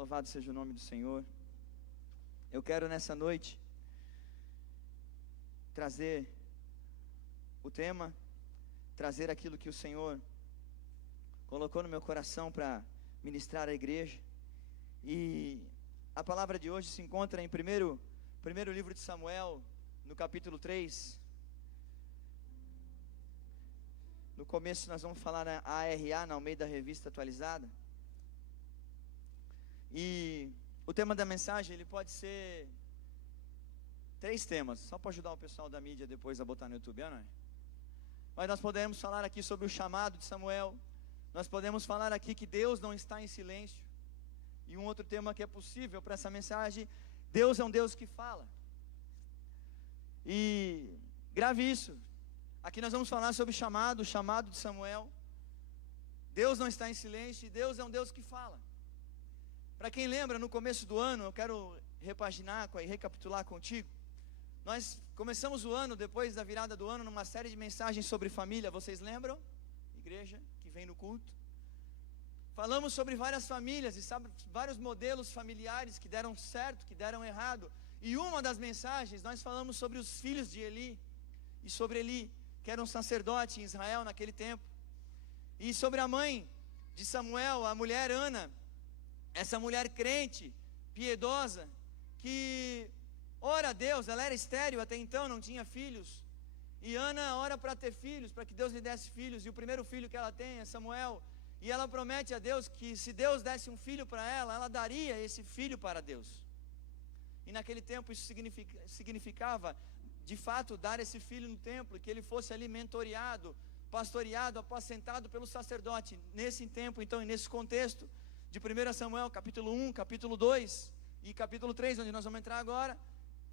Louvado seja o nome do Senhor. Eu quero nessa noite trazer o tema, trazer aquilo que o Senhor colocou no meu coração para ministrar à igreja. E a palavra de hoje se encontra em primeiro livro de Samuel, no capítulo 3. No começo nós vamos falar na ARA, na Almeida Revista Atualizada. E o tema da mensagem, ele pode ser 3 temas, só para ajudar o pessoal da mídia depois a botar no YouTube, não é? Mas nós podemos falar aqui sobre o chamado de Samuel. Nós podemos falar aqui que Deus não está em silêncio. E um outro tema que é possível para essa mensagem: Deus é um Deus que fala. E grave isso. Aqui nós vamos falar sobre o chamado de Samuel. Deus não está em silêncio e Deus é um Deus que fala. Para quem lembra, no começo do ano, eu quero repaginar e recapitular contigo. Nós começamos o ano, depois da virada do ano, numa série de mensagens sobre família. Vocês lembram? Igreja que vem no culto. Falamos sobre várias famílias e vários modelos familiares que deram certo, que deram errado. E uma das mensagens, nós falamos sobre os filhos de Eli e sobre Eli, que era um sacerdote em Israel naquele tempo. E sobre a mãe de Samuel, a mulher Ana, essa mulher crente, piedosa, que ora a Deus. Ela era estéril até então, não tinha filhos. E Ana ora para ter filhos, para que Deus lhe desse filhos. E o primeiro filho que ela tem é Samuel. E ela promete a Deus que se Deus desse um filho para ela, ela daria esse filho para Deus. E naquele tempo isso significava, de fato, dar esse filho no templo, e que ele fosse ali mentoreado, pastoreado, apacentado pelo sacerdote. Nesse tempo, então, e nesse contexto de 1 Samuel, capítulo 1, capítulo 2 e capítulo 3, onde nós vamos entrar agora,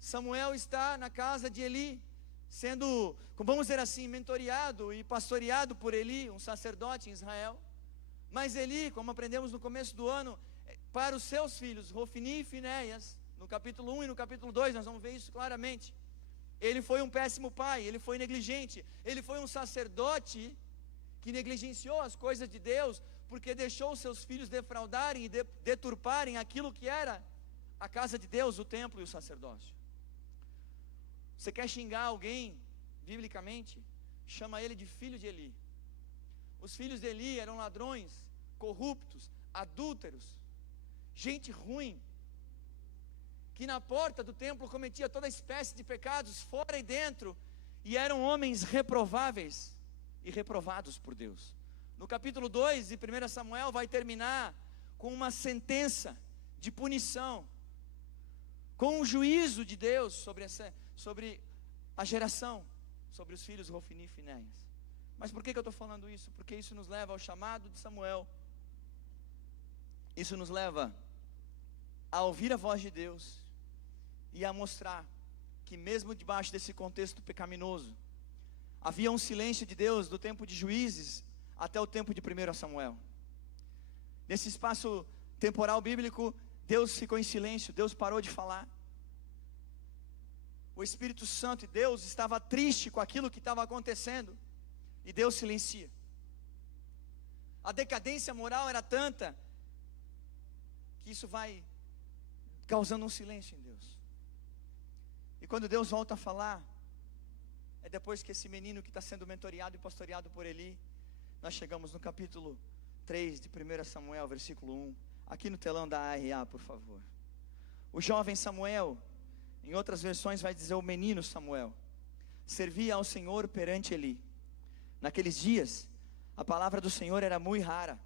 Samuel está na casa de Eli, sendo, vamos dizer assim, mentoreado e pastoreado por Eli, um sacerdote em Israel. Mas Eli, como aprendemos no começo do ano, para os seus filhos, Hofni e Finéias, no capítulo 1 e no capítulo 2, nós vamos ver isso claramente. Ele foi um péssimo pai, ele foi negligente, ele foi um sacerdote que negligenciou as coisas de Deus, porque deixou os seus filhos defraudarem e deturparem aquilo que era a casa de Deus, o templo e o sacerdócio. Você quer xingar alguém, biblicamente, chama ele de filho de Eli. Os filhos de Eli eram ladrões, corruptos, adúlteros, gente ruim, que na porta do templo cometia toda espécie de pecados, fora e dentro, e eram homens reprováveis e reprovados por Deus. No capítulo 2 de 1 Samuel vai terminar com uma sentença de punição, com um juízo de Deus sobre a geração, sobre os filhos Hofni e Finéias. Mas por que eu estou falando isso? Porque isso nos leva ao chamado de Samuel. Isso nos leva a ouvir a voz de Deus e a mostrar que mesmo debaixo desse contexto pecaminoso, havia um silêncio de Deus do tempo de Juízes até o tempo de 1 Samuel. Nesse espaço temporal bíblico, Deus ficou em silêncio, Deus parou de falar. O Espírito Santo e Deus estava triste com aquilo que estava acontecendo, e Deus silencia. A decadência moral era tanta que isso vai causando um silêncio em Deus. E quando Deus volta a falar, é depois que esse menino que está sendo mentoreado e pastoreado por Eli. Nós chegamos no capítulo 3 de 1 Samuel, versículo 1. Aqui no telão da ARA, por favor. O jovem Samuel, em outras versões vai dizer o menino Samuel, servia ao Senhor perante Eli. Naqueles dias, a palavra do Senhor era muito rara,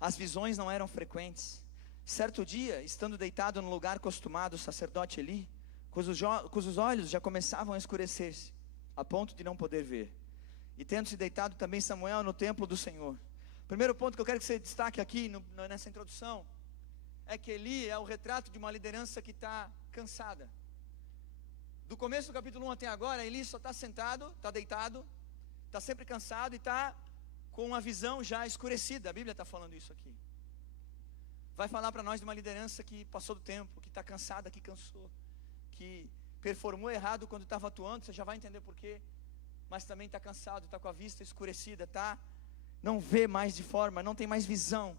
as visões não eram frequentes. Certo dia, estando deitado no lugar acostumado, o sacerdote Eli, cujos olhos já começavam a escurecer-se, a ponto de não poder ver, e tendo-se deitado também Samuel no templo do Senhor. O primeiro ponto que eu quero que você destaque aqui nessa introdução é que Eli é o retrato de uma liderança que está cansada. Do começo do capítulo 1 até agora, Eli só está sentado, está deitado, está sempre cansado e está com uma visão já escurecida. A Bíblia está falando isso aqui. Vai falar para nós de uma liderança que passou do tempo, que está cansada, que cansou, que performou errado quando estava atuando. Você já vai entender por quê. Mas também está cansado, está com a vista escurecida, não vê mais de forma, não tem mais visão.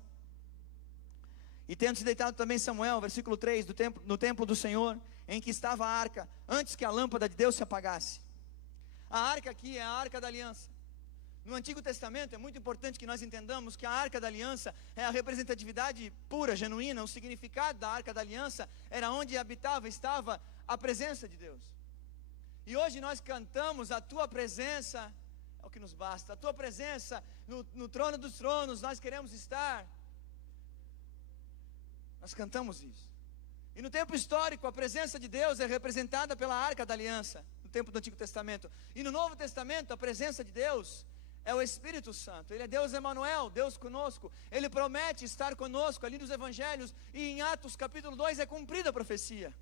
E tendo se deitado também Samuel, versículo 3, no templo do Senhor, em que estava a arca, antes que a lâmpada de Deus se apagasse. A arca aqui é a arca da aliança. No Antigo Testamento é muito importante que nós entendamos que a arca da aliança é a representatividade pura, genuína. O significado da arca da aliança era onde estava a presença de Deus. E hoje nós cantamos: a tua presença é o que nos basta. A tua presença no trono dos tronos, nós queremos estar. Nós cantamos isso. E no tempo histórico, a presença de Deus é representada pela arca da aliança, no tempo do Antigo Testamento. E no Novo Testamento, a presença de Deus é o Espírito Santo. Ele é Deus Emanuel, Deus conosco. Ele promete estar conosco ali nos Evangelhos. E em Atos capítulo 2 é cumprida a profecia.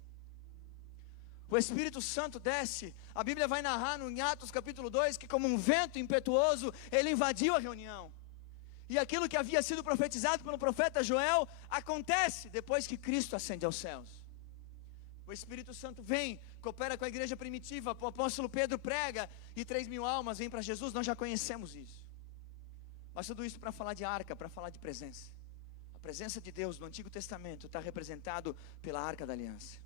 O Espírito Santo desce. A Bíblia vai narrar em Atos capítulo 2 que, como um vento impetuoso, ele invadiu a reunião. E aquilo que havia sido profetizado pelo profeta Joel acontece depois que Cristo ascende aos céus. O Espírito Santo vem, coopera com a igreja primitiva. O apóstolo Pedro prega e 3.000 almas vêm para Jesus. Nós já conhecemos isso. Mas tudo isso para falar de arca, para falar de presença. A presença de Deus no Antigo Testamento está representado pela arca da aliança.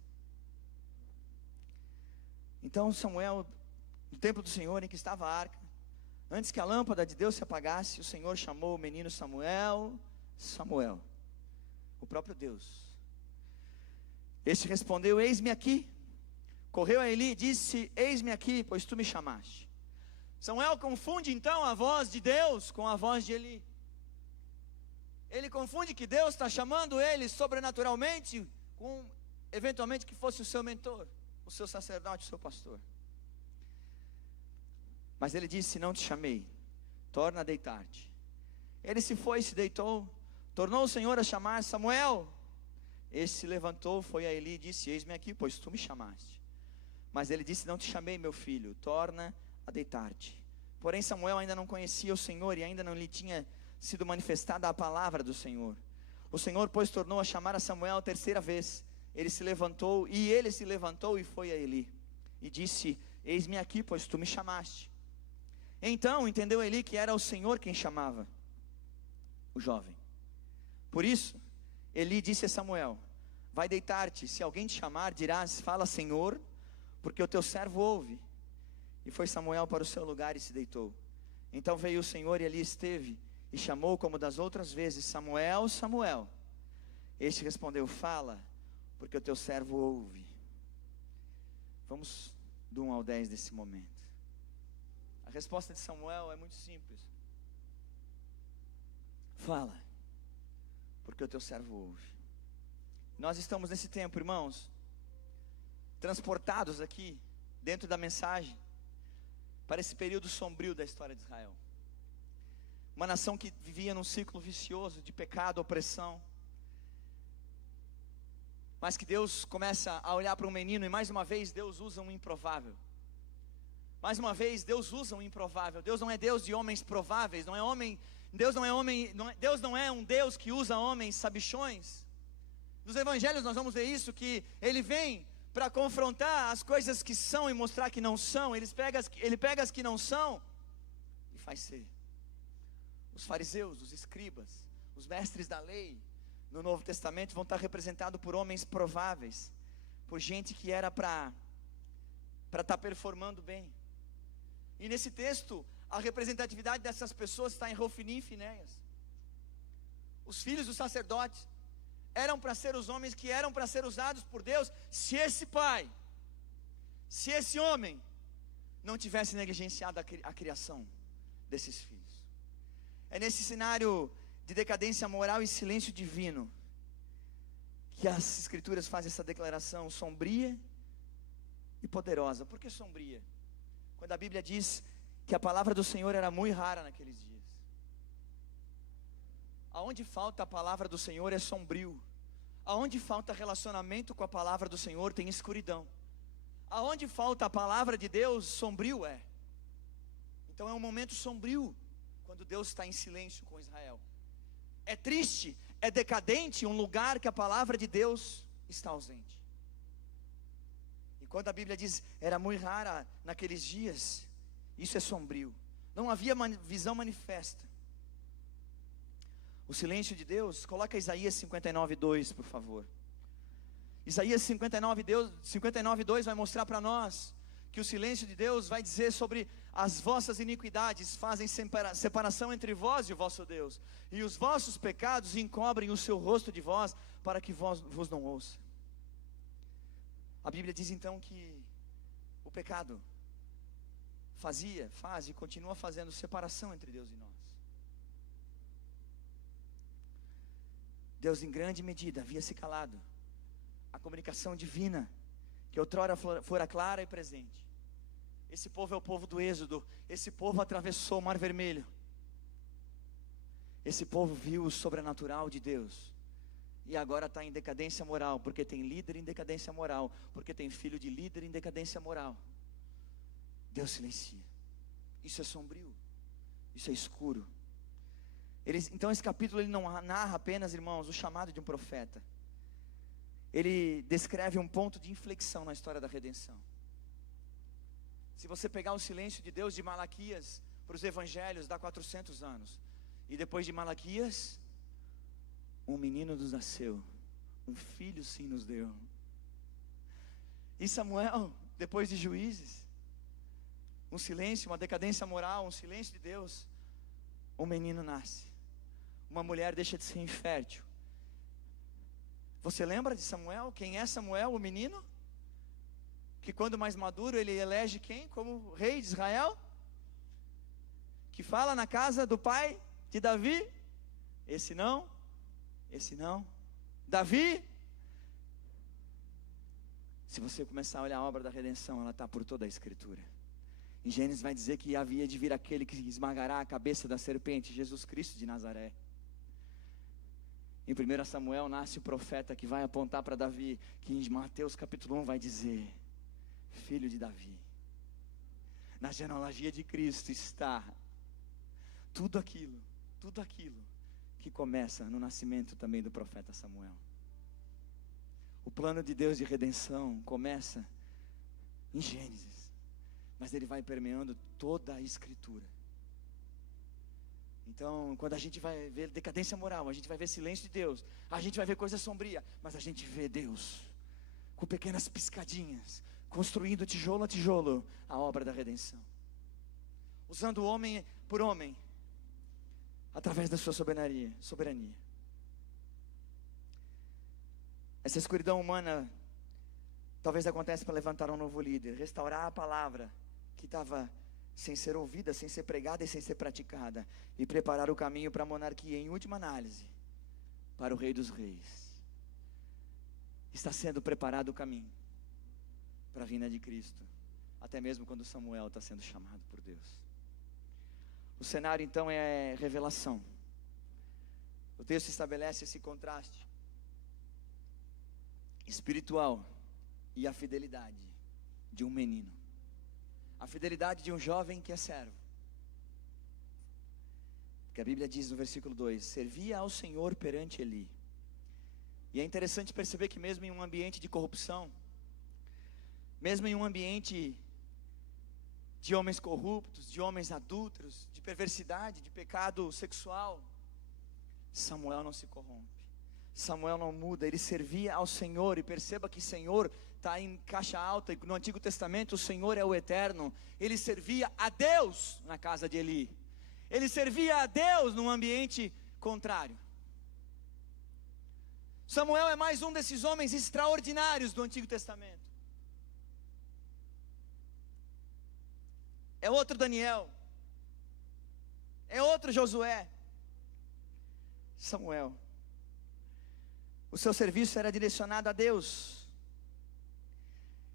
Então Samuel, no templo do Senhor em que estava a arca, antes que a lâmpada de Deus se apagasse, o Senhor chamou o menino Samuel, Samuel, o próprio Deus. Este respondeu: eis-me aqui. Correu a Eli e disse: eis-me aqui, pois tu me chamaste. Samuel confunde então a voz de Deus com a voz de Eli. Ele confunde que Deus está chamando ele sobrenaturalmente com, eventualmente, que fosse o seu mentor, o seu sacerdote, o seu pastor. Mas ele disse: não te chamei, torna a deitar-te. Ele se foi e se deitou. Tornou o Senhor a chamar: Samuel. Este se levantou, foi a Eli e disse: eis-me aqui, pois tu me chamaste. Mas ele disse: não te chamei, meu filho, torna a deitar-te. Porém Samuel ainda não conhecia o Senhor, e ainda não lhe tinha sido manifestada a palavra do Senhor. O Senhor, pois, tornou a chamar a Samuel a terceira vez. Ele se levantou e foi a Eli e disse: eis-me aqui, pois tu me chamaste. Então entendeu Eli que era o Senhor quem chamava o jovem. Por isso Eli disse a Samuel: vai deitar-te, se alguém te chamar, dirás: fala, Senhor, porque o teu servo ouve. E foi Samuel para o seu lugar e se deitou. Então veio o Senhor e ali esteve, e chamou como das outras vezes: Samuel, Samuel. Este respondeu: fala, porque o teu servo ouve. Vamos do 1 ao 10 desse momento. A resposta de Samuel é muito simples: fala, porque o teu servo ouve. Nós estamos nesse tempo, irmãos, transportados aqui, dentro da mensagem, para esse período sombrio da história de Israel. Uma nação que vivia num ciclo vicioso de pecado, opressão, mas que Deus começa a olhar para um menino, e mais uma vez Deus usa um improvável. Mais uma vez Deus usa um improvável. Deus não é Deus de homens prováveis, não é homem. Deus não é um Deus que usa homens sabichões. Nos evangelhos nós vamos ver isso, que ele vem para confrontar as coisas que são e mostrar que não são. Ele pega as que não são e faz ser. Os fariseus, os escribas, os mestres da lei no Novo Testamento vão estar representados por homens prováveis, por gente que era para estar performando bem. E nesse texto a representatividade dessas pessoas está em Hofni e Finéias. Os filhos dos sacerdotes eram para ser os homens que eram para ser usados por Deus, se esse homem não tivesse negligenciado a criação desses filhos. É nesse cenário de decadência moral e silêncio divino que as escrituras fazem essa declaração sombria e poderosa. Por que sombria? Quando a Bíblia diz que a palavra do Senhor era muito rara naqueles dias. Aonde falta a palavra do Senhor é sombrio. Aonde falta relacionamento com a palavra do Senhor tem escuridão. Aonde falta a palavra de Deus, sombrio é. Então é um momento sombrio quando Deus está em silêncio com Israel. É triste, é decadente um lugar que a palavra de Deus está ausente. E quando a Bíblia diz era muito rara naqueles dias, isso é sombrio. Não havia visão manifesta. O silêncio de Deus, coloca Isaías 59:2, por favor. Isaías 59:2 vai mostrar para nós que o silêncio de Deus vai dizer sobre as vossas iniquidades, fazem separação entre vós e o vosso Deus, e os vossos pecados encobrem o seu rosto de vós, para que vos não ouça. A Bíblia diz então que o pecado faz e continua fazendo separação entre Deus e nós. Deus em grande medida havia se calado. A comunicação divina, que outrora fora clara e presente. Esse povo é o povo do Êxodo. Esse povo atravessou o Mar Vermelho. Esse povo viu o sobrenatural de Deus. E agora está em decadência moral, porque tem líder em decadência moral, porque tem filho de líder em decadência moral. Deus silencia. Isso é sombrio. Isso é escuro. Então esse capítulo ele não narra apenas, irmãos, o chamado de um profeta. Ele descreve um ponto de inflexão na história da redenção. Se você pegar o silêncio de Deus de Malaquias para os evangelhos, dá 400 anos. E depois de Malaquias, um menino nos nasceu, um filho sim nos deu. E Samuel, depois de Juízes, um silêncio, uma decadência moral, um silêncio de Deus, um menino nasce. Uma mulher deixa de ser infértil. Você lembra de Samuel? Quem é Samuel, o menino? Que quando mais maduro ele elege quem como rei de Israel? Que fala na casa do pai de Davi? Esse não. Davi? Se você começar a olhar a obra da redenção, ela está por toda a Escritura. Em Gênesis vai dizer que havia de vir aquele que esmagará a cabeça da serpente, Jesus Cristo de Nazaré. Em 1 Samuel nasce o profeta que vai apontar para Davi, que em Mateus capítulo 1 vai dizer, filho de Davi. Na genealogia de Cristo está tudo aquilo que começa no nascimento também do profeta Samuel. O plano de Deus de redenção começa em Gênesis, mas ele vai permeando toda a Escritura. Então, quando a gente vai ver decadência moral, a gente vai ver silêncio de Deus, a gente vai ver coisa sombria, mas a gente vê Deus com pequenas piscadinhas, construindo tijolo a tijolo a obra da redenção, usando o homem por homem, através da sua soberania. Essa escuridão humana talvez aconteça para levantar um novo líder, restaurar a palavra que estava sem ser ouvida, sem ser pregada e sem ser praticada, e preparar o caminho para a monarquia, em última análise, para o Rei dos Reis. Está sendo preparado o caminho para a vinda de Cristo, até mesmo quando Samuel está sendo chamado por Deus. O cenário então é revelação. O texto estabelece esse contraste espiritual e a fidelidade de um menino, a fidelidade de um jovem que é servo. Porque a Bíblia diz no versículo 2, servia ao Senhor perante Eli. E é interessante perceber que mesmo em um ambiente de corrupção, mesmo em um ambiente de homens corruptos, de homens adúlteros, de perversidade, de pecado sexual, Samuel não se corrompe, Samuel não muda, ele servia ao Senhor. E perceba que Senhor está em caixa alta, e no Antigo Testamento o Senhor é o Eterno. Ele servia a Deus na casa de Eli, ele servia a Deus num ambiente contrário. Samuel é mais um desses homens extraordinários do Antigo Testamento. É outro Daniel, é outro Josué. Samuel, o seu serviço era direcionado a Deus.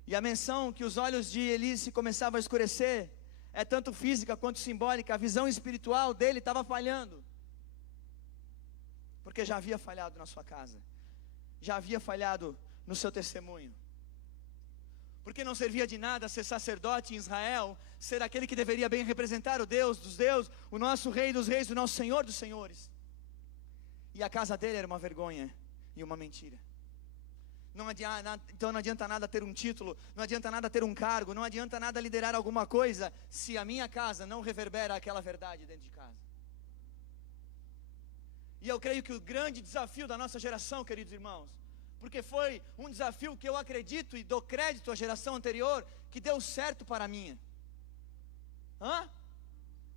E a menção que os olhos de Eli se começavam a escurecer é tanto física quanto simbólica. A visão espiritual dele estava falhando, porque já havia falhado na sua casa, já havia falhado no seu testemunho. Porque não servia de nada ser sacerdote em Israel, ser aquele que deveria bem representar o Deus dos deuses, o nosso Rei dos reis, o nosso Senhor dos senhores. E a casa dele era uma vergonha e uma mentira. Então não adianta nada ter um título, não adianta nada ter um cargo, não adianta nada liderar alguma coisa, se a minha casa não reverbera aquela verdade dentro de casa. E eu creio que o grande desafio da nossa geração, queridos irmãos, porque foi um desafio que eu acredito e dou crédito à geração anterior, que deu certo para a minha.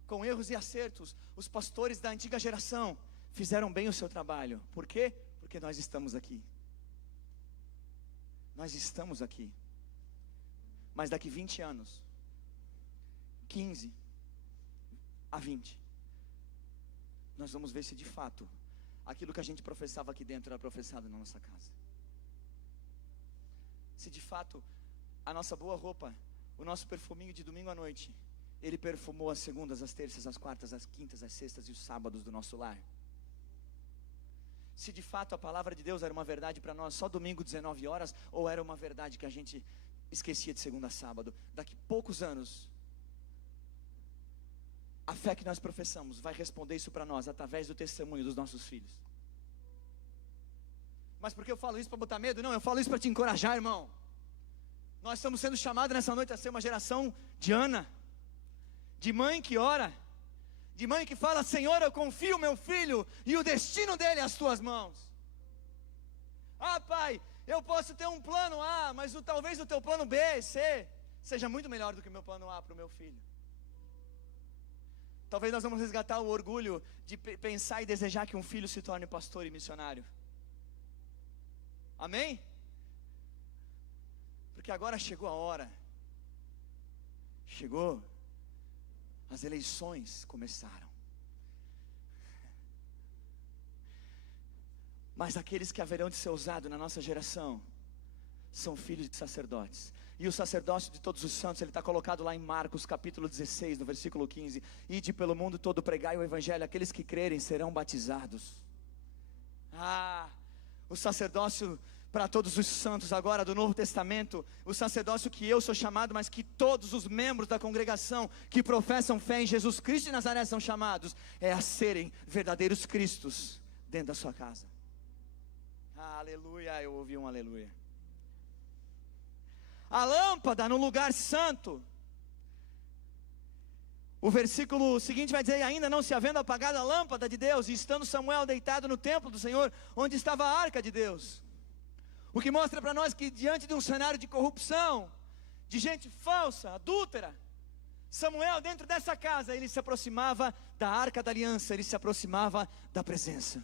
Com erros e acertos, os pastores da antiga geração fizeram bem o seu trabalho. Por quê? Porque nós estamos aqui. Nós estamos aqui. Mas daqui 20 anos, 15 a 20, nós vamos ver se de fato aquilo que a gente professava aqui dentro era professado na nossa casa. Se de fato a nossa boa roupa, o nosso perfuminho de domingo à noite, ele perfumou as segundas, as terças, as quartas, as quintas, as sextas e os sábados do nosso lar. Se de fato a palavra de Deus era uma verdade para nós só domingo 19 horas, ou era uma verdade que a gente esquecia de segunda a sábado. Daqui poucos anos, a fé que nós professamos vai responder isso para nós através do testemunho dos nossos filhos. Mas por que eu falo isso para botar medo? Não, eu falo isso para te encorajar, irmão. Nós estamos sendo chamados nessa noite a ser uma geração de Ana, de mãe que ora, de mãe que fala: Senhor, eu confio meu filho e o destino dele às tuas mãos. Pai, eu posso ter um plano A, mas talvez o teu plano B, C, seja muito melhor do que o meu plano A para o meu filho. Talvez nós vamos resgatar o orgulho de pensar e desejar que um filho se torne pastor e missionário. Amém? Porque agora chegou a hora. Chegou. As eleições começaram. Mas aqueles que haverão de ser usados na nossa geração são filhos de sacerdotes. E o sacerdócio de todos os santos, ele está colocado lá em Marcos capítulo 16, no versículo 15. Ide pelo mundo todo, pregai o evangelho, aqueles que crerem serão batizados. O sacerdócio para todos os santos agora do Novo Testamento, o sacerdócio que eu sou chamado, mas que todos os membros da congregação que professam fé em Jesus Cristo de Nazaré são chamados, é a serem verdadeiros cristos dentro da sua casa. Aleluia, eu ouvi um aleluia. A lâmpada no lugar santo, o versículo seguinte vai dizer: ainda não se havendo apagado a lâmpada de Deus, e estando Samuel deitado no templo do Senhor, onde estava a arca de Deus. O que mostra para nós que diante de um cenário de corrupção, de gente falsa, adúltera, Samuel dentro dessa casa, ele se aproximava da arca da aliança, ele se aproximava da presença.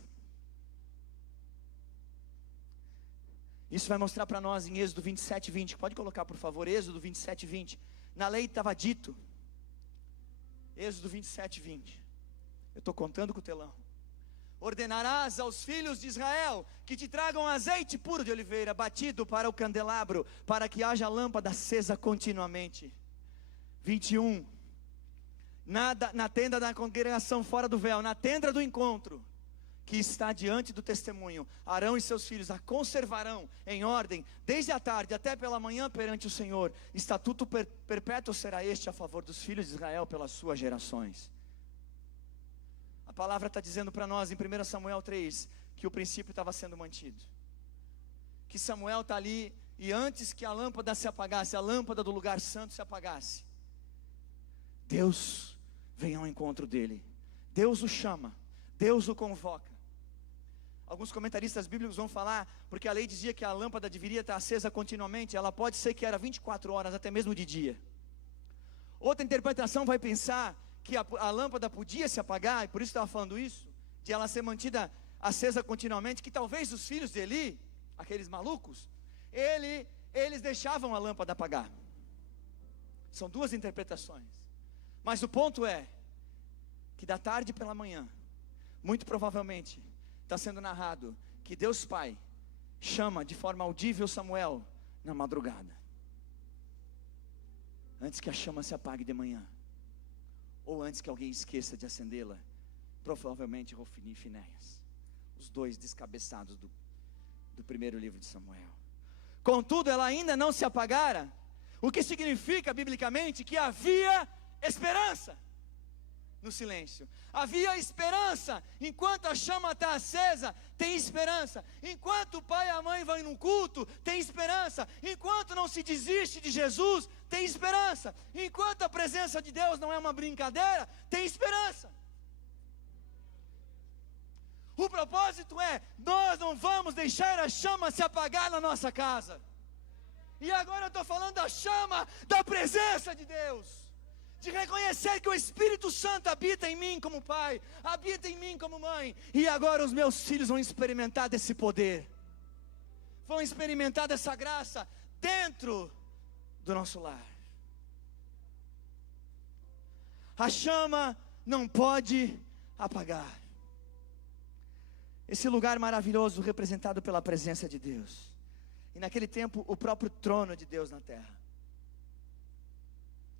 Isso vai mostrar para nós em Êxodo 27, 20. Pode colocar por favor, Êxodo 27, 20. Na lei estava dito, Êxodo 27, 20. Eu estou contando com o telão. Ordenarás aos filhos de Israel que te tragam azeite puro de oliveira, batido para o candelabro, para que haja lâmpada acesa continuamente. 21. Na tenda da congregação fora do véu, na tenda do encontro, que está diante do testemunho, Arão e seus filhos a conservarão em ordem, desde a tarde até pela manhã perante o Senhor. Estatuto perpétuo será este a favor dos filhos de Israel pelas suas gerações. A palavra está dizendo para nós em 1 Samuel 3, que o princípio estava sendo mantido. Que Samuel está ali, e antes que a lâmpada se apagasse, a lâmpada do lugar santo se apagasse, Deus vem ao encontro dele. Deus o chama, Deus o convoca. Alguns comentaristas bíblicos vão falar, porque a lei dizia que a lâmpada deveria estar acesa continuamente, ela pode ser que era 24 horas, até mesmo de dia. Outra interpretação vai pensar que a lâmpada podia se apagar, e por isso estava falando isso, de ela ser mantida acesa continuamente, que talvez os filhos de Eli, aqueles malucos, eles deixavam a lâmpada apagar. São duas interpretações, mas o ponto é, que da tarde pela manhã, muito provavelmente, está sendo narrado, que Deus Pai, chama de forma audível Samuel, na madrugada, antes que a chama se apague de manhã, ou antes que alguém esqueça de acendê-la, provavelmente Rofni e Finéias, os dois descabeçados do primeiro livro de Samuel. Contudo, ela ainda não se apagara, o que significa biblicamente que havia esperança no silêncio. Havia esperança, enquanto a chama está acesa, tem esperança. Enquanto o pai e a mãe vão num culto, tem esperança. Enquanto não se desiste de Jesus, tem esperança. Enquanto a presença de Deus não é uma brincadeira, tem esperança. O propósito é: nós não vamos deixar a chama se apagar na nossa casa. E agora eu estou falando da chama da presença de Deus, de reconhecer que o Espírito Santo habita em mim como pai, habita em mim como mãe, e agora os meus filhos vão experimentar desse poder, vão experimentar dessa graça dentro do nosso lar. A chama não pode apagar. Esse lugar maravilhoso representado pela presença de Deus, e naquele tempo o próprio trono de Deus na terra.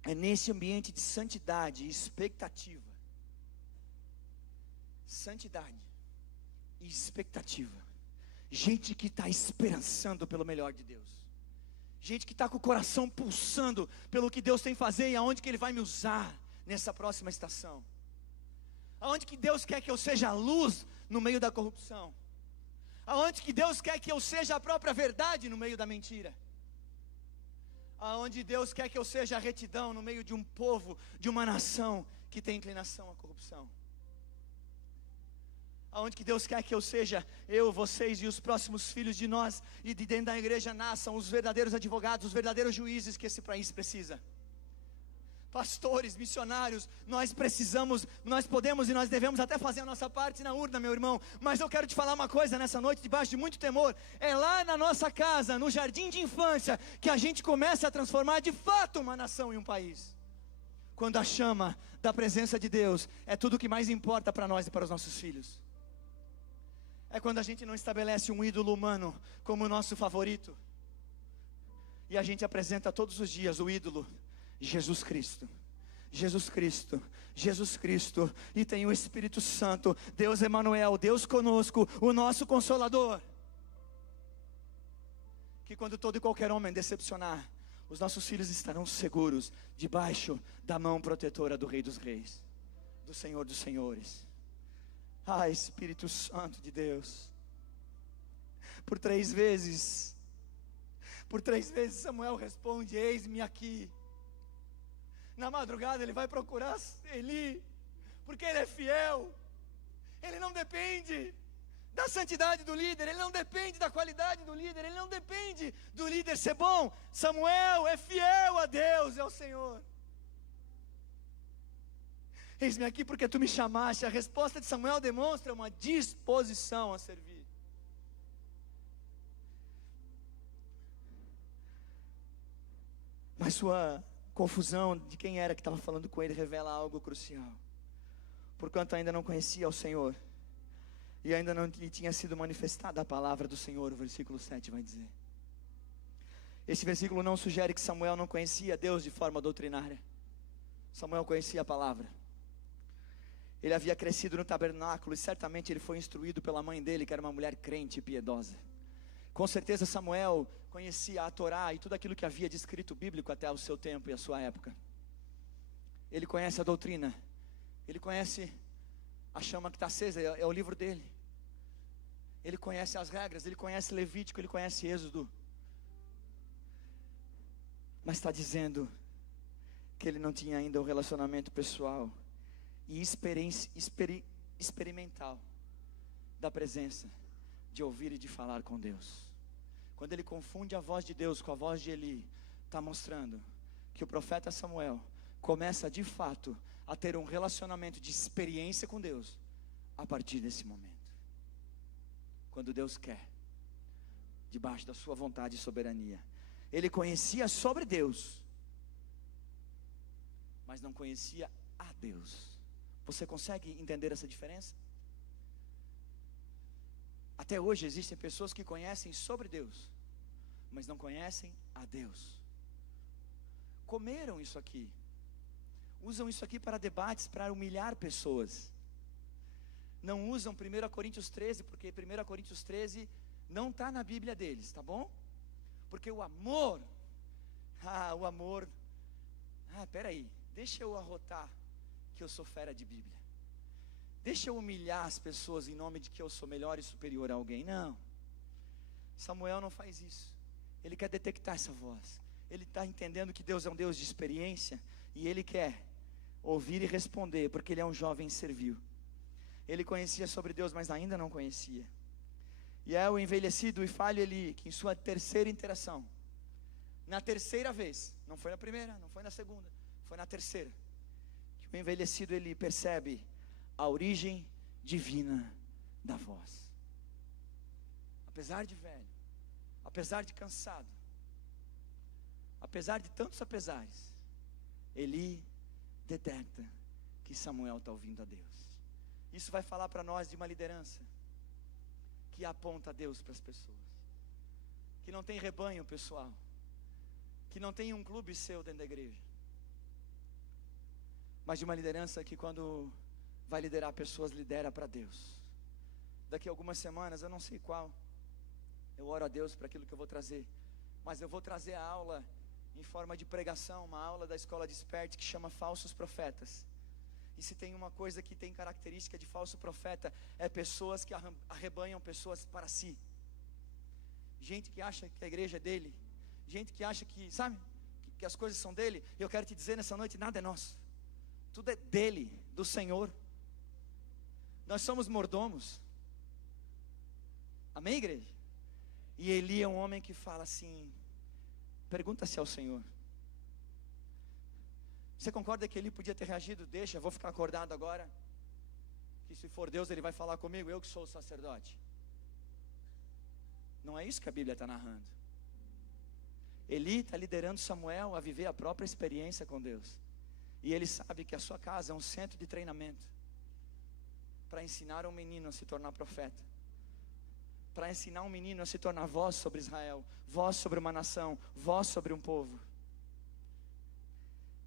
É nesse ambiente de santidade e expectativa. Santidade e expectativa. Gente que está esperançando pelo melhor de Deus. Gente que está com o coração pulsando pelo que Deus tem que fazer e aonde que Ele vai me usar nessa próxima estação. Aonde que Deus quer que eu seja a luz no meio da corrupção. Aonde que Deus quer que eu seja a própria verdade no meio da mentira. Aonde Deus quer que eu seja a retidão no meio de um povo, de uma nação que tem inclinação à corrupção. Aonde que Deus quer que eu seja, eu, vocês e os próximos filhos de nós e de dentro da igreja nasçam os verdadeiros advogados, os verdadeiros juízes que esse país precisa. Pastores, missionários, nós precisamos, nós podemos e nós devemos até fazer a nossa parte na urna, meu irmão. Mas eu quero te falar uma coisa nessa noite, debaixo de muito temor. É lá na nossa casa, no jardim de infância, que a gente começa a transformar de fato uma nação e um país. Quando a chama da presença de Deus é tudo o que mais importa para nós e para os nossos filhos. É quando a gente não estabelece um ídolo humano como o nosso favorito, e a gente apresenta todos os dias o ídolo Jesus Cristo, Jesus Cristo, Jesus Cristo, e tem o Espírito Santo, Deus Emanuel, Deus conosco, o nosso Consolador, que quando todo e qualquer homem decepcionar, os nossos filhos estarão seguros, debaixo da mão protetora do Rei dos Reis, do Senhor dos Senhores. Ah, Espírito Santo de Deus, por 3 vezes Samuel responde: eis-me aqui. Na madrugada ele vai procurar Eli, porque ele é fiel. Ele não depende da santidade do líder, ele não depende da qualidade do líder, ele não depende do líder ser bom. Samuel é fiel a Deus, é o Senhor. Eis-me aqui porque tu me chamaste. A resposta de Samuel demonstra uma disposição a servir. Mas sua confusão de quem era que estava falando com ele revela algo crucial. Porquanto ainda não conhecia o Senhor, e ainda não lhe tinha sido manifestada a palavra do Senhor, o versículo 7 vai dizer. Esse versículo não sugere que Samuel não conhecia Deus de forma doutrinária. Samuel conhecia a palavra. Ele havia crescido no tabernáculo e certamente ele foi instruído pela mãe dele, que era uma mulher crente e piedosa. Com certeza Samuel conhecia a Torá e tudo aquilo que havia de escrito bíblico até o seu tempo e a sua época. Ele conhece a doutrina, ele conhece a chama que está acesa, é o livro dele. Ele conhece as regras, ele conhece Levítico, ele conhece Êxodo. Mas está dizendo que ele não tinha ainda um relacionamento pessoal e experimental da presença, de ouvir e de falar com Deus. Quando ele confunde a voz de Deus com a voz de Eli, está mostrando que o profeta Samuel começa de fato a ter um relacionamento de experiência com Deus a partir desse momento. Quando Deus quer, debaixo da sua vontade e soberania. Ele conhecia sobre Deus, mas não conhecia a Deus. Você consegue entender essa diferença? Até hoje existem pessoas que conhecem sobre Deus, mas não conhecem a Deus. Comeram isso aqui, usam isso aqui para debates, para humilhar pessoas. Não usam 1 Coríntios 13, porque 1 Coríntios 13 não está na Bíblia deles, tá bom? Porque o amor, peraí, deixa eu arrotar que eu sou fera de Bíblia. Deixa eu humilhar as pessoas em nome de que eu sou melhor e superior a alguém. Não, Samuel não faz isso. Ele quer detectar essa voz. Ele está entendendo que Deus é um Deus de experiência, e ele quer ouvir e responder, porque ele é um jovem servil. Ele conhecia sobre Deus, mas ainda não conhecia. E é o envelhecido e falho Eli, que em sua terceira interação, na terceira vez, não foi na primeira, não foi na segunda, foi na terceira, que o envelhecido Eli percebe a origem divina da voz. Apesar de velho, apesar de cansado, apesar de tantos apesares, Eli detecta que Samuel está ouvindo a Deus. Isso vai falar para nós de uma liderança que aponta a Deus para as pessoas, que não tem rebanho pessoal, que não tem um clube seu dentro da igreja, mas de uma liderança que, quando vai liderar pessoas, lidera para Deus. Daqui a algumas semanas, eu não sei qual, eu oro a Deus para aquilo que eu vou trazer, mas eu vou trazer a aula em forma de pregação, uma aula da escola Desperte que chama Falsos Profetas. E se tem uma coisa que tem característica de falso profeta, é pessoas que arrebanham pessoas para si. Gente que acha que a igreja é dele, gente que acha que, sabe, que as coisas são dele. E eu quero te dizer nessa noite, nada é nosso, tudo é dele, do Senhor. Nós somos mordomos. Amém, igreja? E Eli é um homem que fala assim, pergunta-se ao Senhor. Você concorda que ele podia ter reagido? Deixa, vou ficar acordado agora, que se for Deus ele vai falar comigo, eu que sou o sacerdote. Não é isso que a Bíblia está narrando. Eli está liderando Samuel a viver a própria experiência com Deus. E ele sabe que a sua casa é um centro de treinamento para ensinar um menino a se tornar profeta, para ensinar um menino a se tornar voz sobre Israel, voz sobre uma nação, voz sobre um povo.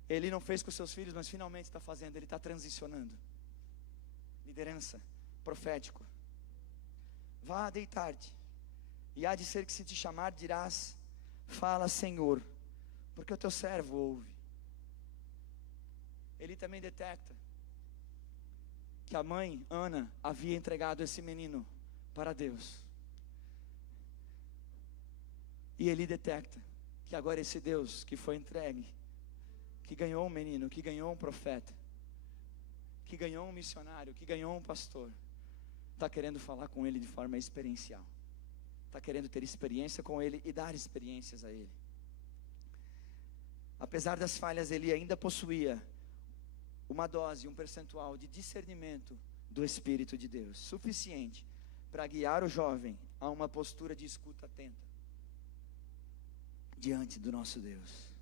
Ele não fez com seus filhos, mas finalmente está fazendo. Ele está transicionando. Liderança, profético. Vá deitar-te, e há de ser que, se te chamar, dirás: fala, Senhor, porque o teu servo ouve. Ele também detecta que a mãe, Ana, havia entregado esse menino para Deus. E ele detecta que agora esse Deus que foi entregue, que ganhou um menino, que ganhou um profeta, que ganhou um missionário, que ganhou um pastor, está querendo falar com ele de forma experiencial, está querendo ter experiência com ele e dar experiências a ele. Apesar das falhas, ele ainda possuía uma dose, um percentual de discernimento do Espírito de Deus, suficiente para guiar o jovem a uma postura de escuta atenta diante do nosso Deus.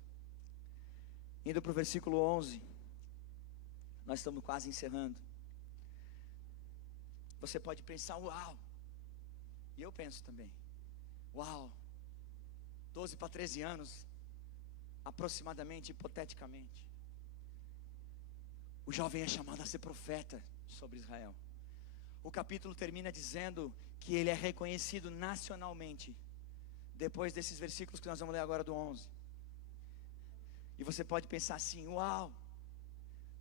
Indo para o versículo 11, nós estamos quase encerrando. Você pode pensar, uau, e eu penso também, uau, 12 para 13 anos, aproximadamente, hipoteticamente, o jovem é chamado a ser profeta sobre Israel. O capítulo termina dizendo que ele é reconhecido nacionalmente, depois desses versículos que nós vamos ler agora do 11. E você pode pensar assim, uau,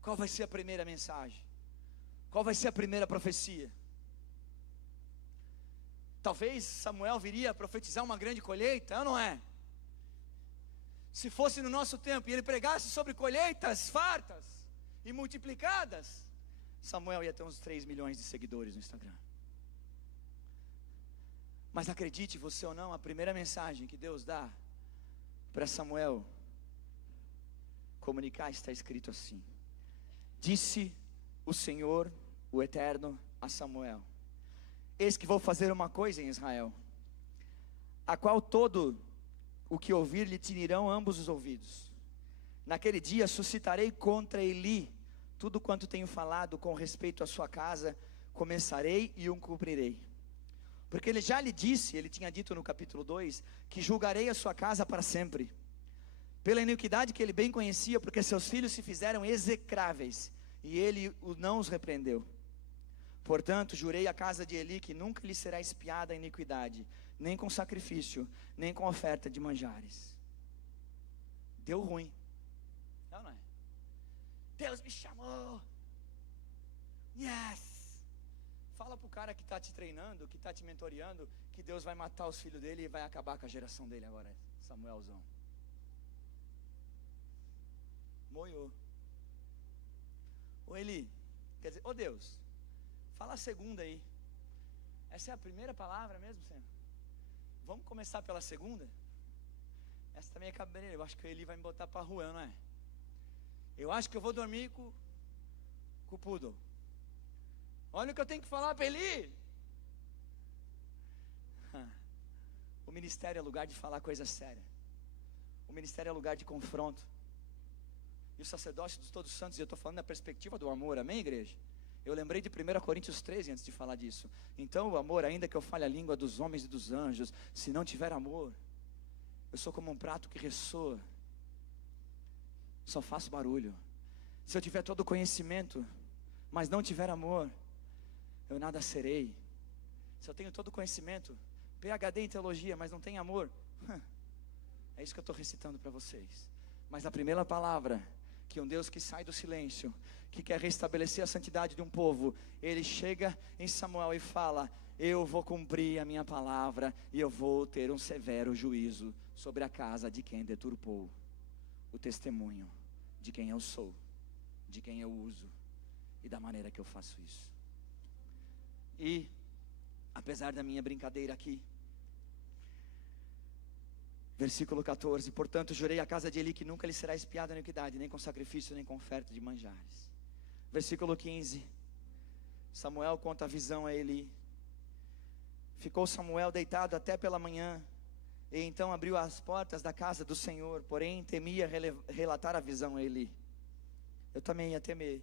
qual vai ser a primeira mensagem? Qual vai ser a primeira profecia? Talvez Samuel viria a profetizar uma grande colheita, ou não é? Se fosse no nosso tempo e ele pregasse sobre colheitas fartas e multiplicadas, Samuel ia ter uns 3 milhões de seguidores no Instagram. Mas acredite você ou não, a primeira mensagem que Deus dá para Samuel comunicar está escrito assim: disse o Senhor, o Eterno, a Samuel: eis que vou fazer uma coisa em Israel, a qual todo o que ouvir lhe tinirão ambos os ouvidos. Naquele dia suscitarei contra Eli tudo quanto tenho falado com respeito à sua casa, começarei e o cumprirei. Porque ele já lhe disse, ele tinha dito no capítulo 2, que julgarei a sua casa para sempre, pela iniquidade que ele bem conhecia, porque seus filhos se fizeram execráveis, e ele não os repreendeu. Portanto, jurei à casa de Eli que nunca lhe será expiada a iniquidade, nem com sacrifício, nem com oferta de manjares. Deu ruim, não é? Deus me chamou, yes. Fala para o cara que está te treinando, que está te mentoreando, que Deus vai matar os filhos dele e vai acabar com a geração dele agora, Samuelzão. Moiou. Ô Eli, quer dizer, ô Deus, Fala a segunda aí. Essa é a primeira palavra mesmo, Senhor? Vamos começar pela segunda? Essa também é cabreira. Eu acho que o Eli vai me botar para rua, não é? Eu acho que eu vou dormir com o poodle. Olha o que eu tenho que falar para Eli. O ministério é lugar de falar coisa séria. O ministério é lugar de confronto. E o sacerdócio dos todos santos, e eu estou falando da perspectiva do amor, amém, igreja? Eu lembrei de 1 Coríntios 13 antes de falar disso. Então o amor, ainda que eu fale a língua dos homens e dos anjos, se não tiver amor, eu sou como um prato que ressoa, só faço barulho. Se eu tiver todo o conhecimento, mas não tiver amor, eu nada serei. Se eu tenho todo o conhecimento, PhD em teologia, mas não tem amor, é isso que eu estou recitando para vocês. Mas a primeira palavra, que um Deus que sai do silêncio, que quer restabelecer a santidade de um povo, ele chega em Samuel e fala: eu vou cumprir a minha palavra, e eu vou ter um severo juízo sobre a casa de quem deturpou o testemunho de quem eu sou, de quem eu uso, e da maneira que eu faço isso. E, apesar da minha brincadeira aqui, versículo 14: portanto jurei à casa de Eli que nunca lhe será expiada a iniquidade, nem com sacrifício, nem com oferta de manjares. Versículo 15, Samuel conta a visão a Eli. Ficou Samuel deitado até pela manhã, e então abriu as portas da casa do Senhor, porém temia relatar a visão a Eli. Eu também ia temer,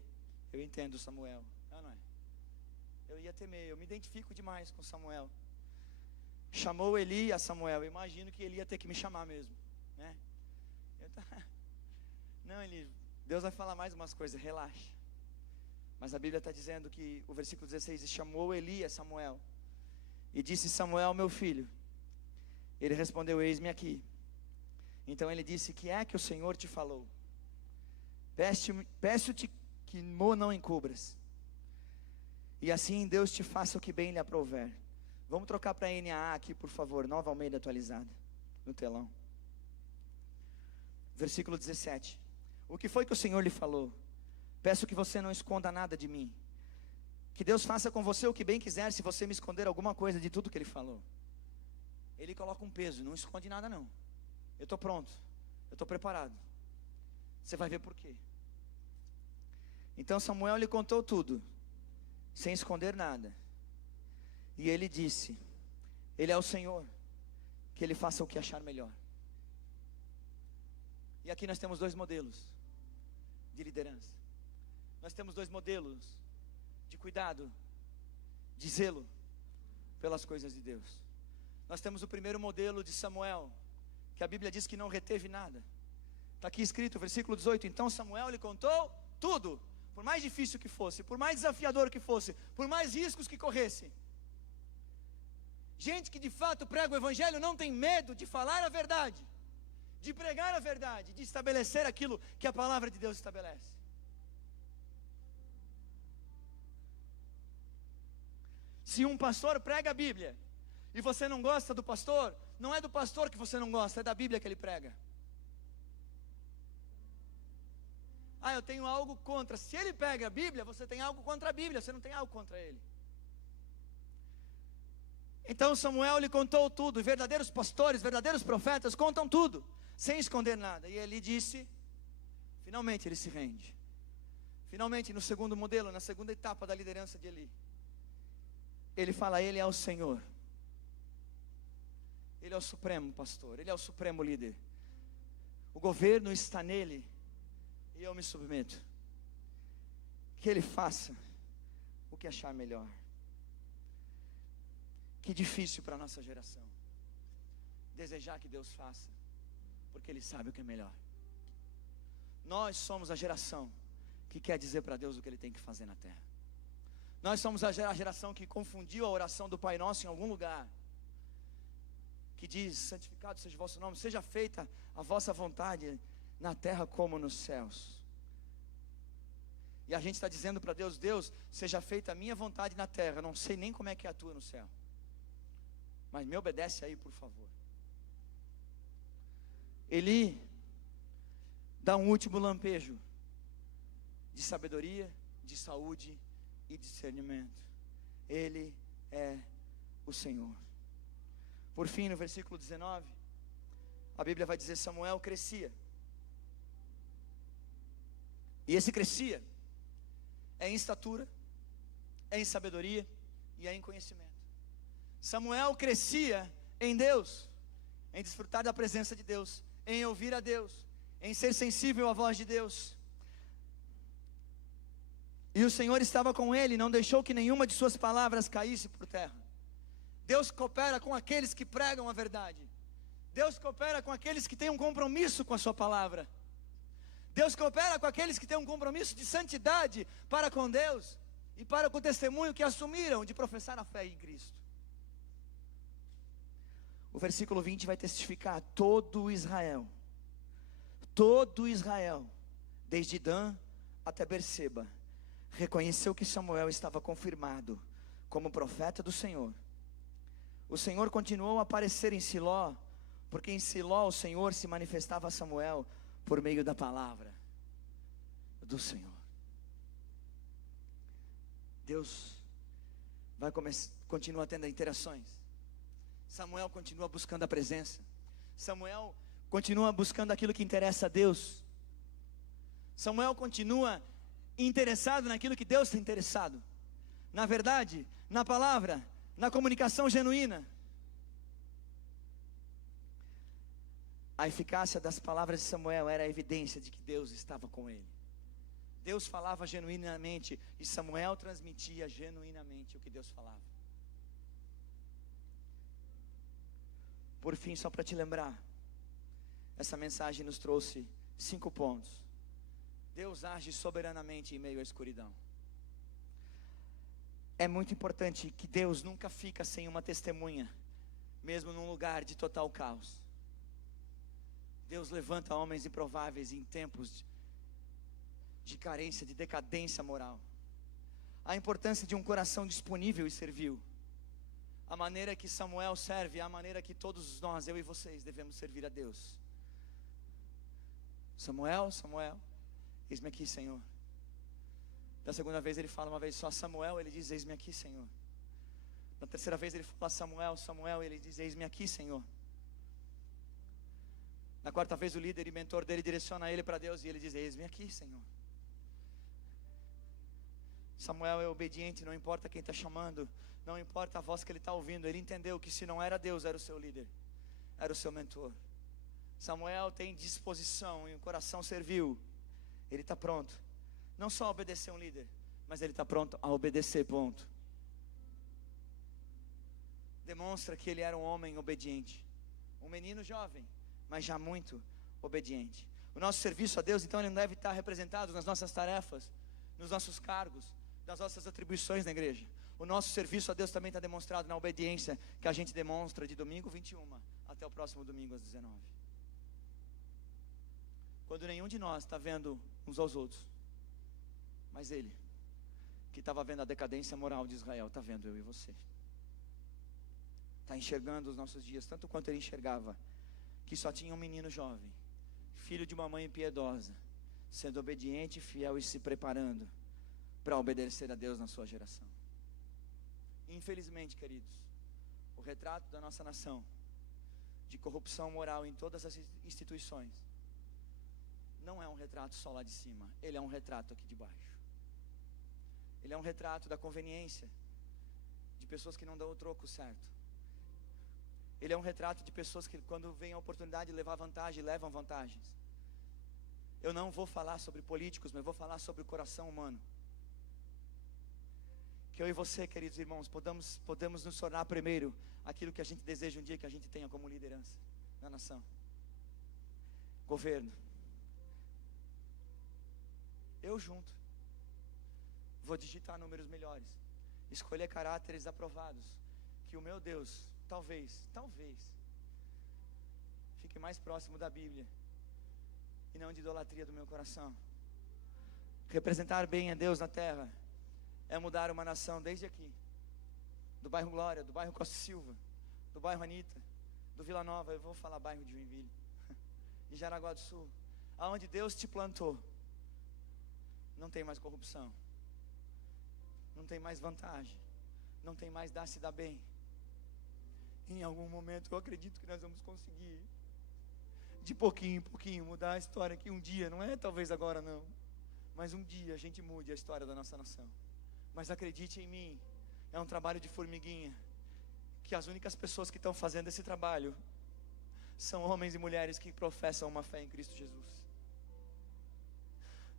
eu entendo Samuel, não é? Eu ia temer, eu me identifico demais com Samuel. Chamou Eli a Samuel, eu imagino que Eli ia ter que me chamar mesmo, né? Não, Eli, Deus vai falar mais umas coisas, relaxa. Mas a Bíblia está dizendo que o versículo 16 diz: chamou Eli a Samuel e disse: Samuel, meu filho. Ele respondeu: eis-me aqui. Então ele disse: que é que o Senhor te falou? Peço-te que não encubras, e assim Deus te faça o que bem lhe aprouver. Vamos trocar para a NAA aqui, por favor, Nova Almeida atualizada, no telão. Versículo 17: o que foi que o Senhor lhe falou? Peço que você não esconda nada de mim. Que Deus faça com você o que bem quiser, se você me esconder alguma coisa de tudo que Ele falou. Ele coloca um peso: não esconde nada não. Eu estou pronto, eu estou preparado. Você vai ver por quê. Então Samuel lhe contou tudo, sem esconder nada. E ele disse: Ele é o Senhor, que Ele faça o que achar melhor. E aqui nós temos dois modelos de liderança. Nós temos dois modelos de cuidado, de zelo pelas coisas de Deus. Nós temos o primeiro modelo de Samuel, que a Bíblia diz que não reteve nada. Está aqui escrito, versículo 18: então Samuel lhe contou tudo, por mais difícil que fosse, por mais desafiador que fosse, por mais riscos que corresse. Gente que de fato prega o Evangelho não tem medo de falar a verdade, de pregar a verdade, de estabelecer aquilo que a palavra de Deus estabelece. Se um pastor prega a Bíblia e você não gosta do pastor, não é do pastor que você não gosta, é da Bíblia que ele prega. Ah, eu tenho algo contra. Se ele pega a Bíblia, você tem algo contra a Bíblia, você não tem algo contra ele. Então Samuel lhe contou tudo, e verdadeiros pastores, verdadeiros profetas contam tudo, sem esconder nada. E ele disse, finalmente ele se rende. Finalmente, no segundo modelo, na segunda etapa da liderança de Eli, ele fala: Ele é o Senhor, Ele é o supremo pastor, Ele é o supremo líder. O governo está nele, e eu me submeto. Que Ele faça o que achar melhor. Que difícil para a nossa geração desejar que Deus faça, porque Ele sabe o que é melhor. Nós somos a geração que quer dizer para Deus o que Ele tem que fazer na terra. Nós somos a geração que confundiu a oração do Pai Nosso em algum lugar, que diz: santificado seja o vosso nome, seja feita a vossa vontade na terra como nos céus. E a gente está dizendo para Deus: Deus, seja feita a minha vontade na terra. Não sei nem como é que é a tua no céu, mas me obedece aí, por favor. Eli dá um último lampejo de sabedoria, de saúde e discernimento. Ele é o Senhor. Por fim, no versículo 19, a Bíblia vai dizer: Samuel crescia. E esse crescia é em estatura, é em sabedoria e é em conhecimento. Samuel crescia em Deus, em desfrutar da presença de Deus, em ouvir a Deus, em ser sensível à voz de Deus. E o Senhor estava com ele, não deixou que nenhuma de suas palavras caísse por terra. Deus coopera com aqueles que pregam a verdade. Deus coopera com aqueles que têm um compromisso com a sua palavra. Deus coopera com aqueles que têm um compromisso de santidade para com Deus e para com o testemunho que assumiram de professar a fé em Cristo. O versículo 20 vai testificar: todo Israel, desde Dan até Berseba, reconheceu que Samuel estava confirmado como profeta do Senhor. O Senhor continuou a aparecer em Siló, porque em Siló o Senhor se manifestava a Samuel por meio da palavra do Senhor. Deus vai continua tendo interações. Samuel continua buscando a presença. Samuel continua buscando aquilo que interessa a Deus. Samuel continua interessado naquilo que Deus está interessado. Na verdade, na palavra, na comunicação genuína. A eficácia das palavras de Samuel era a evidência de que Deus estava com ele. Deus falava genuinamente e Samuel transmitia genuinamente o que Deus falava. Por fim, só para te lembrar, essa mensagem nos trouxe 5 pontos. Deus age soberanamente em meio à escuridão. É muito importante que Deus nunca fica sem uma testemunha, mesmo num lugar de total caos. Deus levanta homens improváveis em tempos de carência, de decadência moral. A importância de um coração disponível e servil. A maneira que Samuel serve é a maneira que todos nós, eu e vocês, devemos servir a Deus. Samuel, eis-me aqui, Senhor. Da segunda vez ele fala uma vez só Samuel, ele diz: eis-me aqui, Senhor. Na terceira vez ele fala Samuel, ele diz: eis-me aqui, Senhor. Na quarta vez o líder e mentor dele direciona ele para Deus e ele diz: eis-me aqui, Senhor. Samuel é obediente, não importa quem está chamando, não importa a voz que ele está ouvindo. Ele entendeu que se não era Deus, era o seu líder, era o seu mentor. Samuel tem disposição e um coração servil. Ele está pronto, não só a obedecer um líder, mas ele está pronto a obedecer, ponto. Demonstra que ele era um homem obediente, um menino jovem, mas já muito obediente. O nosso serviço a Deus, então, ele não deve estar representado nas nossas tarefas, nos nossos cargos, nas nossas atribuições na igreja. O nosso serviço a Deus também está demonstrado na obediência que a gente demonstra de domingo 21 até o próximo domingo às 19. Quando nenhum de nós está vendo uns aos outros, mas Ele, que estava vendo a decadência moral de Israel, está vendo eu e você. Está enxergando os nossos dias, tanto quanto Ele enxergava que só tinha um menino jovem, filho de uma mãe piedosa, sendo obediente, fiel e se preparando para obedecer a Deus na sua geração. Infelizmente, queridos, o retrato da nossa nação, de corrupção moral em todas as instituições, não é um retrato só lá de cima, ele é um retrato aqui de baixo. Ele é um retrato da conveniência, de pessoas que não dão o troco certo. Ele é um retrato de pessoas que, quando vem a oportunidade de levar vantagem, levam vantagens. Eu não vou falar sobre políticos, mas vou falar sobre o coração humano. Que eu e você, queridos irmãos, podemos nos tornar primeiro aquilo que a gente deseja um dia que a gente tenha como liderança na nação. Governo. Eu junto. Vou digitar números melhores. Escolher caráteres aprovados. Que o meu Deus, talvez, fique mais próximo da Bíblia e não de idolatria do meu coração. Representar bem a Deus na terra é mudar uma nação desde aqui, do bairro Glória, do bairro Costa Silva, do bairro Anitta, do Vila Nova, eu vou falar bairro de Joinville, de Jaraguá do Sul, aonde Deus te plantou. Não tem mais corrupção, não tem mais vantagem, não tem mais dar se dar bem. Em algum momento eu acredito que nós vamos conseguir, de pouquinho em pouquinho, mudar a história, que um dia, não é talvez agora não, mas um dia a gente mude a história da nossa nação. Mas acredite em mim, é um trabalho de formiguinha, que as únicas pessoas que estão fazendo esse trabalho são homens e mulheres que professam uma fé em Cristo Jesus.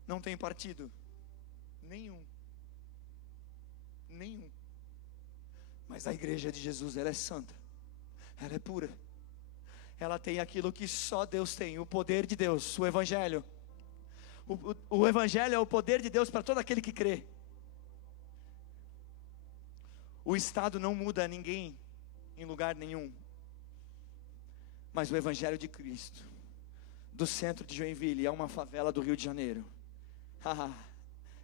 Não tem partido nenhum, mas a igreja de Jesus, ela é santa, ela é pura, ela tem aquilo que só Deus tem, o poder de Deus, o Evangelho. O Evangelho é o poder de Deus para todo aquele que crê. O Estado não muda ninguém em lugar nenhum, mas o Evangelho de Cristo, do centro de Joinville a uma favela do Rio de Janeiro,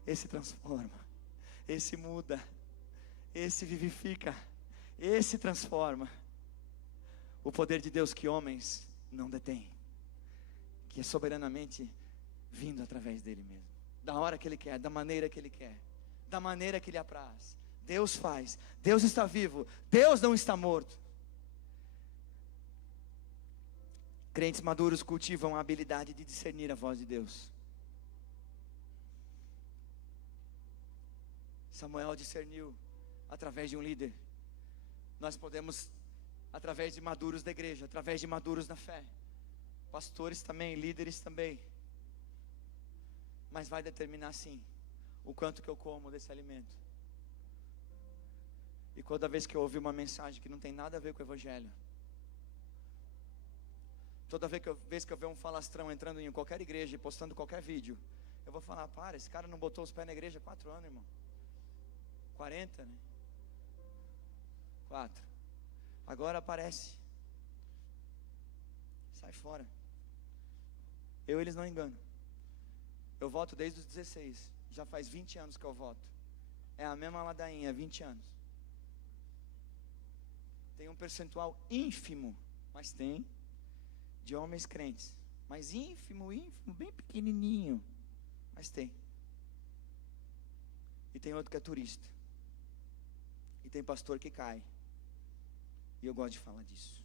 esse transforma, esse muda, esse vivifica, esse transforma. O poder de Deus que homens não detêm, que é soberanamente vindo através dele mesmo, da hora que ele quer, da maneira que ele quer, da maneira que lhe apraz. Deus faz, Deus está vivo, Deus não está morto. Crentes maduros cultivam a habilidade de discernir a voz de Deus. Samuel discerniu através de um líder. Nós podemos, através de maduros da igreja, através de maduros na fé, pastores também, líderes também. Mas vai determinar sim o quanto que eu como desse alimento. E toda vez que eu ouvir uma mensagem que não tem nada a ver com o Evangelho, toda vez que eu ver um falastrão entrando em qualquer igreja e postando qualquer vídeo, eu vou falar: para, esse cara não botou os pés na igreja há 4 anos, irmão. 40, né? 4. Agora aparece. Sai fora. Eles não enganam. Eu voto desde os 16. Já faz 20 anos que eu voto. É a mesma ladainha, 20 anos. Tem um percentual ínfimo, mas tem, de homens crentes. Mas ínfimo, bem pequenininho, mas tem. E tem outro que é turista. E tem pastor que cai. E eu gosto de falar disso.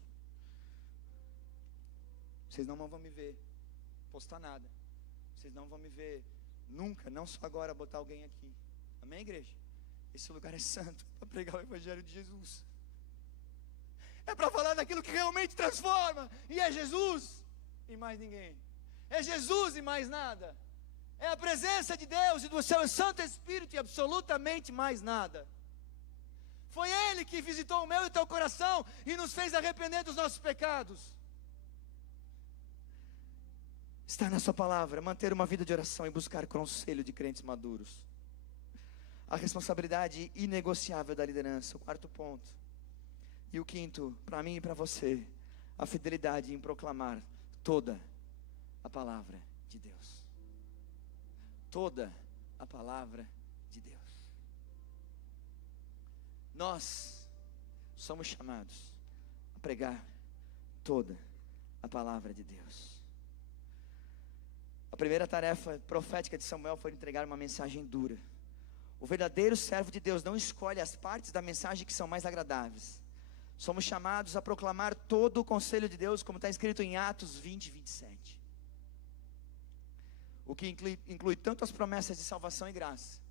Vocês não vão me ver postar nada. Vocês não vão me ver nunca, não só agora, botar alguém aqui. Amém, igreja? Esse lugar é santo para pregar o Evangelho de Jesus. É para falar daquilo que realmente transforma. E é Jesus e mais ninguém. É Jesus e mais nada. É a presença de Deus e do seu Santo Espírito e absolutamente mais nada. Foi Ele que visitou o meu e o teu coração e nos fez arrepender dos nossos pecados. Está na sua palavra, manter uma vida de oração e buscar conselho de crentes maduros. A responsabilidade inegociável da liderança, o 4º ponto. E o 5º, para mim e para você, a fidelidade em proclamar toda a palavra de Deus. Toda a palavra de Deus. Nós somos chamados a pregar toda a palavra de Deus. A primeira tarefa profética de Samuel foi entregar uma mensagem dura. O verdadeiro servo de Deus não escolhe as partes da mensagem que são mais agradáveis. Somos chamados a proclamar todo o conselho de Deus, como está escrito em Atos 20, 27. O que inclui tanto as promessas de salvação e graça.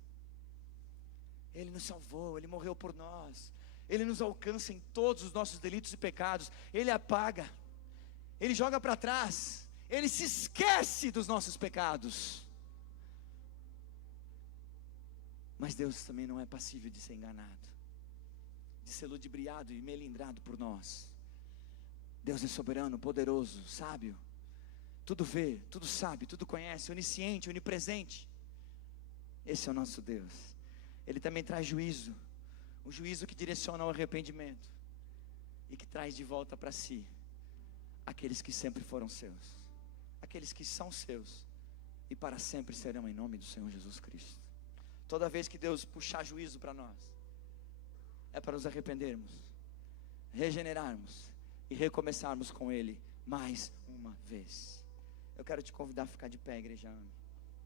Ele nos salvou, Ele morreu por nós, Ele nos alcança em todos os nossos delitos e pecados, Ele apaga, Ele joga para trás, Ele se esquece dos nossos pecados. Mas Deus também não é passível de ser enganado, de ser ludibriado e melindrado por nós. Deus é soberano, poderoso, sábio, tudo vê, tudo sabe, tudo conhece, onisciente, onipresente. Esse é o nosso Deus. Ele também traz juízo, um juízo que direciona ao arrependimento e que traz de volta para si aqueles que sempre foram seus, aqueles que são seus e para sempre serão em nome do Senhor Jesus Cristo. Toda vez que Deus puxar juízo para nós, é para nos arrependermos, regenerarmos e recomeçarmos com Ele mais uma vez. Eu quero te convidar a ficar de pé, igreja.